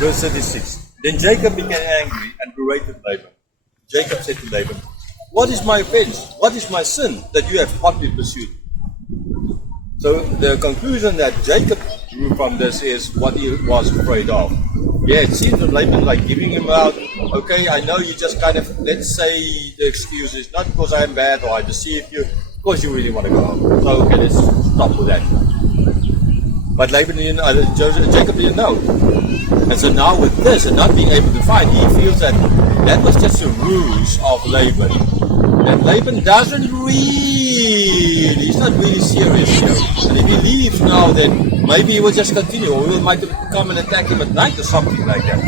Verse 36. Then Jacob became angry and berated Laban. Jacob said to Laban, "What is my offense? What is my sin that you have hotly pursued?" So the conclusion that Jacob drew from this is what he was afraid of. Yeah, it seems that Laban like giving him out, okay, I know you just kind of, let's say the excuse is not because I am bad or I deceived you, because you really want to go home. So okay, let's stop with that. But Laban didn't, Jacob didn't know. And so now with this and not being able to find, he feels that that was just a ruse of Laban. And Laban doesn't really, he's not really serious here. And if he leaves now, then maybe he will just continue, or we might come and attack him at night or something like that.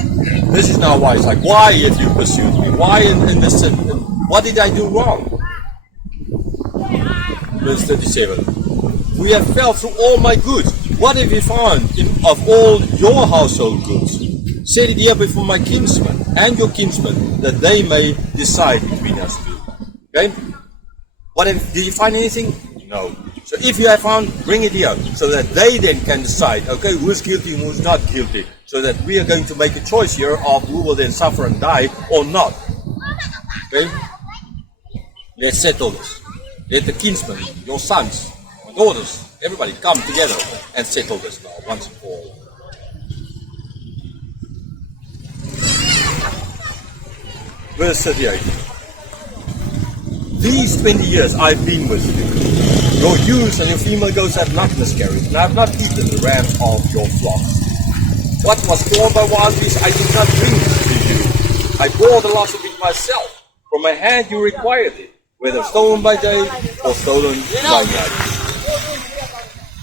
This is now why it's like, why have you pursued me? Why in this, what did I do wrong? Verse 37. We have fell through all my goods. What have you found of all your household goods? Set it here before my kinsmen and your kinsmen, that they may decide between us two. Okay? Did you find anything? No. So if you have found, bring it here, so that they then can decide, okay, who's guilty and who's not guilty. So that we are going to make a choice here of who will then suffer and die or not. Okay? Let's settle this. Let the kinsmen, your sons, your daughters, everybody come together and settle this now, once and for all. Verse 38. These 20 years I've been with you. Your ewes and your female goats have not miscarried, and I have not eaten the rams of your flocks. What was torn by wild beasts I did not bring to you. I bore the loss of it myself. From my hand you required it, whether stolen by day or stolen by night.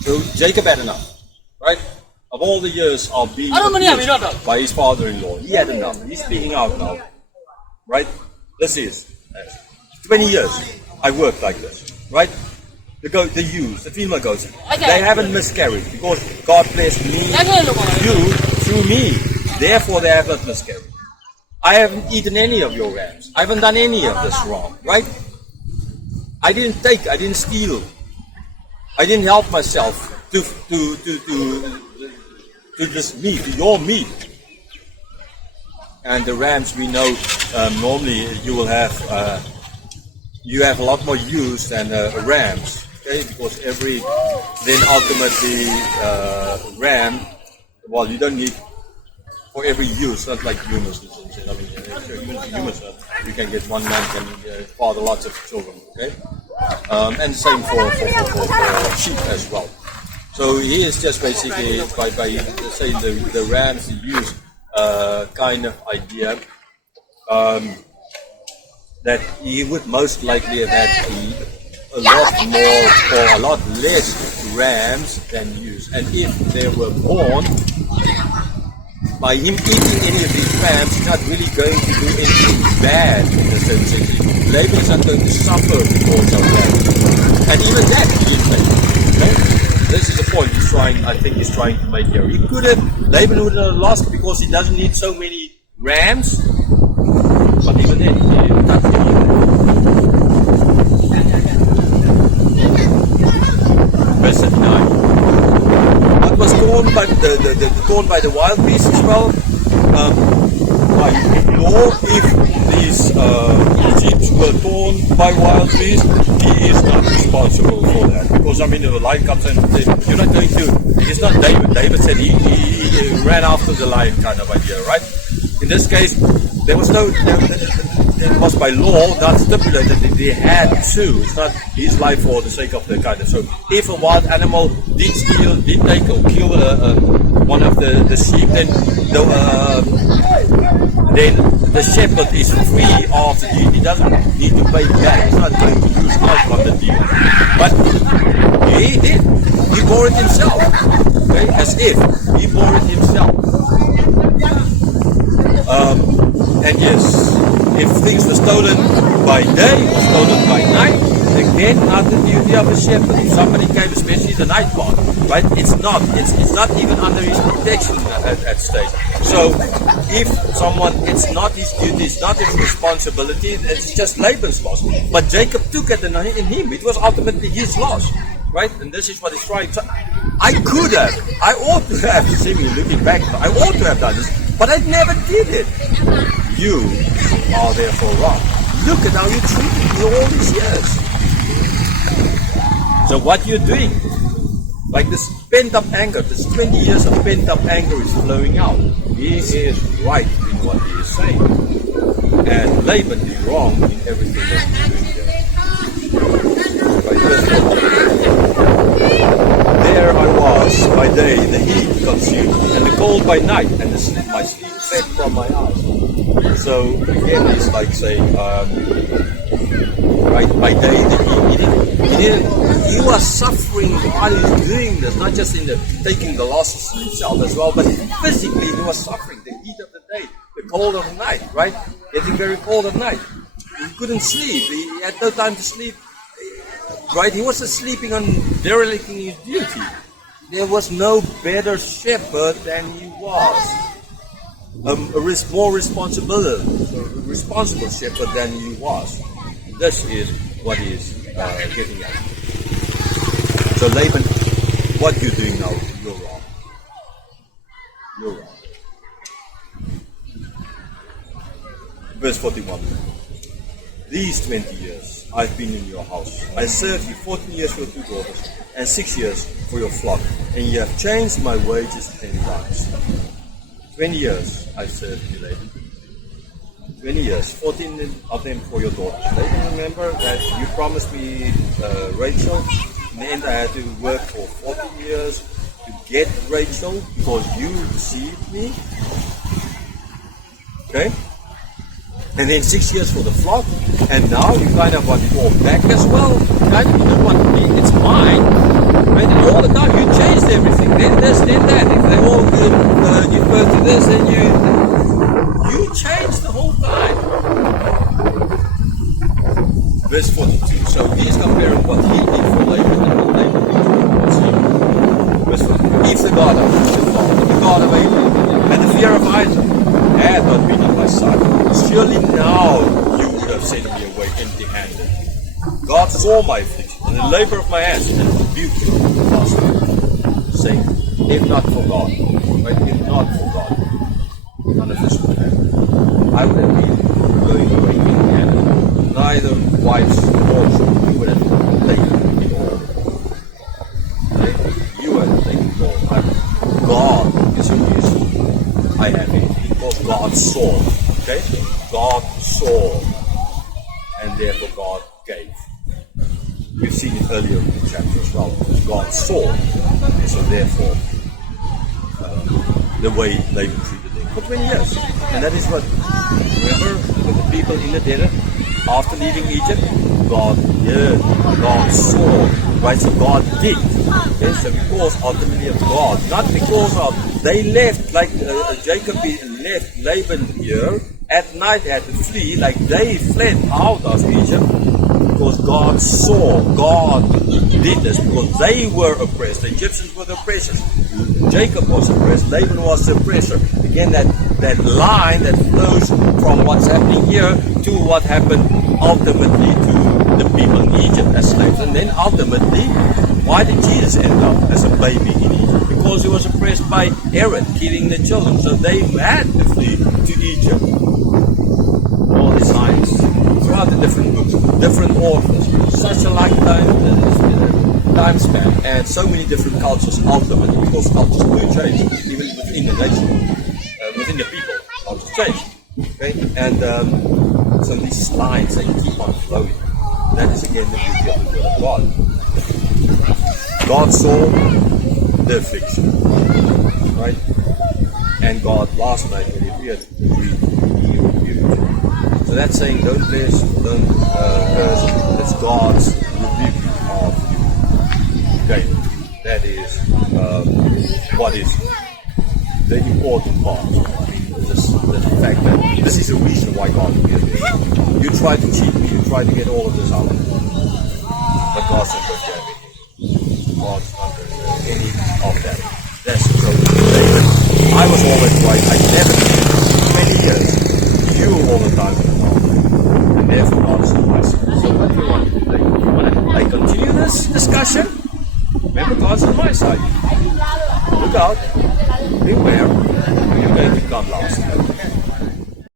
So Jacob had enough, right? Of all the years of being abused by his father-in-law, he had enough. He's speaking out now, right? This is 20 years I worked like this, right? The ewes, the female goats, they haven't miscarried because God blessed me, you, through me. Therefore, they have not miscarried. I haven't eaten any of your rams. I haven't done any of this wrong, right? I didn't take, I didn't steal. I didn't help myself to this meat, to your meat. And the rams, we know, normally you will have a lot more ewes than rams, okay? Because then ultimately ram, well, you don't need for every ewe. It's not like humans. I mean, humans, you can get one man can father lots of children, okay? And same for sheep as well. So he is just basically by saying the rams, the ewes kind of idea that he would most likely have had a lot more or a lot less rams than ewes. And if they were born, by him eating any of these rams, he's not really going to do anything bad in the sense that Laban is not going to suffer because of that. And even that he didn't make. Okay? This is the point I think he's trying to make here. He could have, Laban would have lost because he doesn't need so many rams, but even then he didn't touch any of them. Verse 39. What was torn by the wild beasts as well, or if these sheep were torn by wild beasts, he is not responsible for that. Because I mean, if the lion comes in, you're not going to. It's not David. David said he ran after the lion, kind of idea, right? In this case, there was no. It was by law not stipulated that they had to. It's not his life for the sake of the kind of. So if a wild animal did steal, did take or kill one of the sheep, then the shepherd is free of the deed. He doesn't need to pay back. He's not going to lose out on the deed. But he did. He bore it himself. Okay? As if he bore it himself. And yes, if things were stolen by day or stolen by night, again, not the duty of a shepherd. If somebody came, especially the night part, right? It's not even under his protection at stage. So, if someone, it's not his duty, it's not his responsibility, it's just Laban's loss. But Jacob took it in him. It was ultimately his loss, right? And this is what he's trying to. I ought to have, seemingly looking back, I ought to have done this. But I never did it. You are therefore wrong. Look at how you treated me all these years. So what you're doing, like this pent-up anger, this 20 years of pent-up anger is flowing out. He is right in what he is saying. And Laban is wrong in everything that he's doing there. By verse 14. There I was by day, the heat consumed, and the cold by night, and my sleep fled from my eyes. So again, it's like saying, right, by day, the heat, he was suffering while he was doing this, not just in the taking the losses himself as well, but physically he was suffering the heat of the day, the cold of the night, right? Getting very cold at night. He couldn't sleep. He had no time to sleep. Right? He wasn't sleeping on derelicting his duty. There was no better shepherd than he was. More responsible shepherd than he was. This is what he is getting at. So Laban, what you're doing now, you're wrong. You're wrong. Verse 41. These 20 years I've been in your house. I served you 14 years for your 2 daughters and 6 years for your flock. And you have changed my wages 10 times. 20 years I served you, Laban. 20 years, 14 of them for your daughters. Laban, remember that you promised me Rachel. In the end I had to work for 14 years to get Rachel because you deceived me. Okay? And then 6 years for the flock, and now you kind of want it all back as well. Right? You don't want it's mine. Right? And all the time you changed everything. Then this, then that. If they all give birth to this, then you changed the whole time. Verse 42. So he is comparing what he did for Laban and what Laban did for him. Verse 42. If the God of Abraham, and the fear of Isaac had not been on my side, surely now you would have sent me away empty-handed. God saw my affliction and the labor of my hands and rebuked you last night, saying, if not for God, right? If not for God, none of this would happen. I would have been going away empty-handed. Neither wives nor children, you would have taken it all. Okay? You would have taken it all. God is the reason I have it. Because God saw. Okay? God saw, and therefore God gave. We've seen it earlier in the chapter as well. God saw, and so therefore the way they treated them for 20 years. And that is what, remember, with the people in the desert, after leaving Egypt, God heard, God saw, right? So God did. Okay? So because ultimately of God, not because of, they left, like Jacob left Laban here, at night they had to flee, like they fled out of Egypt, because God saw, God did this, because they were oppressed. The Egyptians were the oppressors. Jacob was oppressed, Laban was the oppressor. Again, that line that flows from what's happening here to what happened ultimately to the people in Egypt as slaves. And then ultimately, why did Jesus end up as a baby in Egypt? Because he was oppressed by Herod, killing the children. So they had to flee to Egypt. All these lines throughout the different books, different authors, such a time span, and so many different cultures ultimately, because cultures do change, even within the nation, within the people, cultures change. Okay? And so these lines, they keep on flowing. That is again the beauty of the word of God. God saw the affliction, right? And God last night when he appeared, he rebuked. So that's saying don't bless, don't curse. It's God's rebuke of you. Okay, that is what is the important part. The fact that this is the reason why God appeared. You try to cheat me, you try to get all of this out, but God's not going to have it. God's not going to have any of that. That's so. David, I was always right. I never did 20 years. You all the time. And therefore God is on my side. So what do you want to do? You want to continue this discussion? Remember, God's on my side. Look out. Beware. you're going to come last.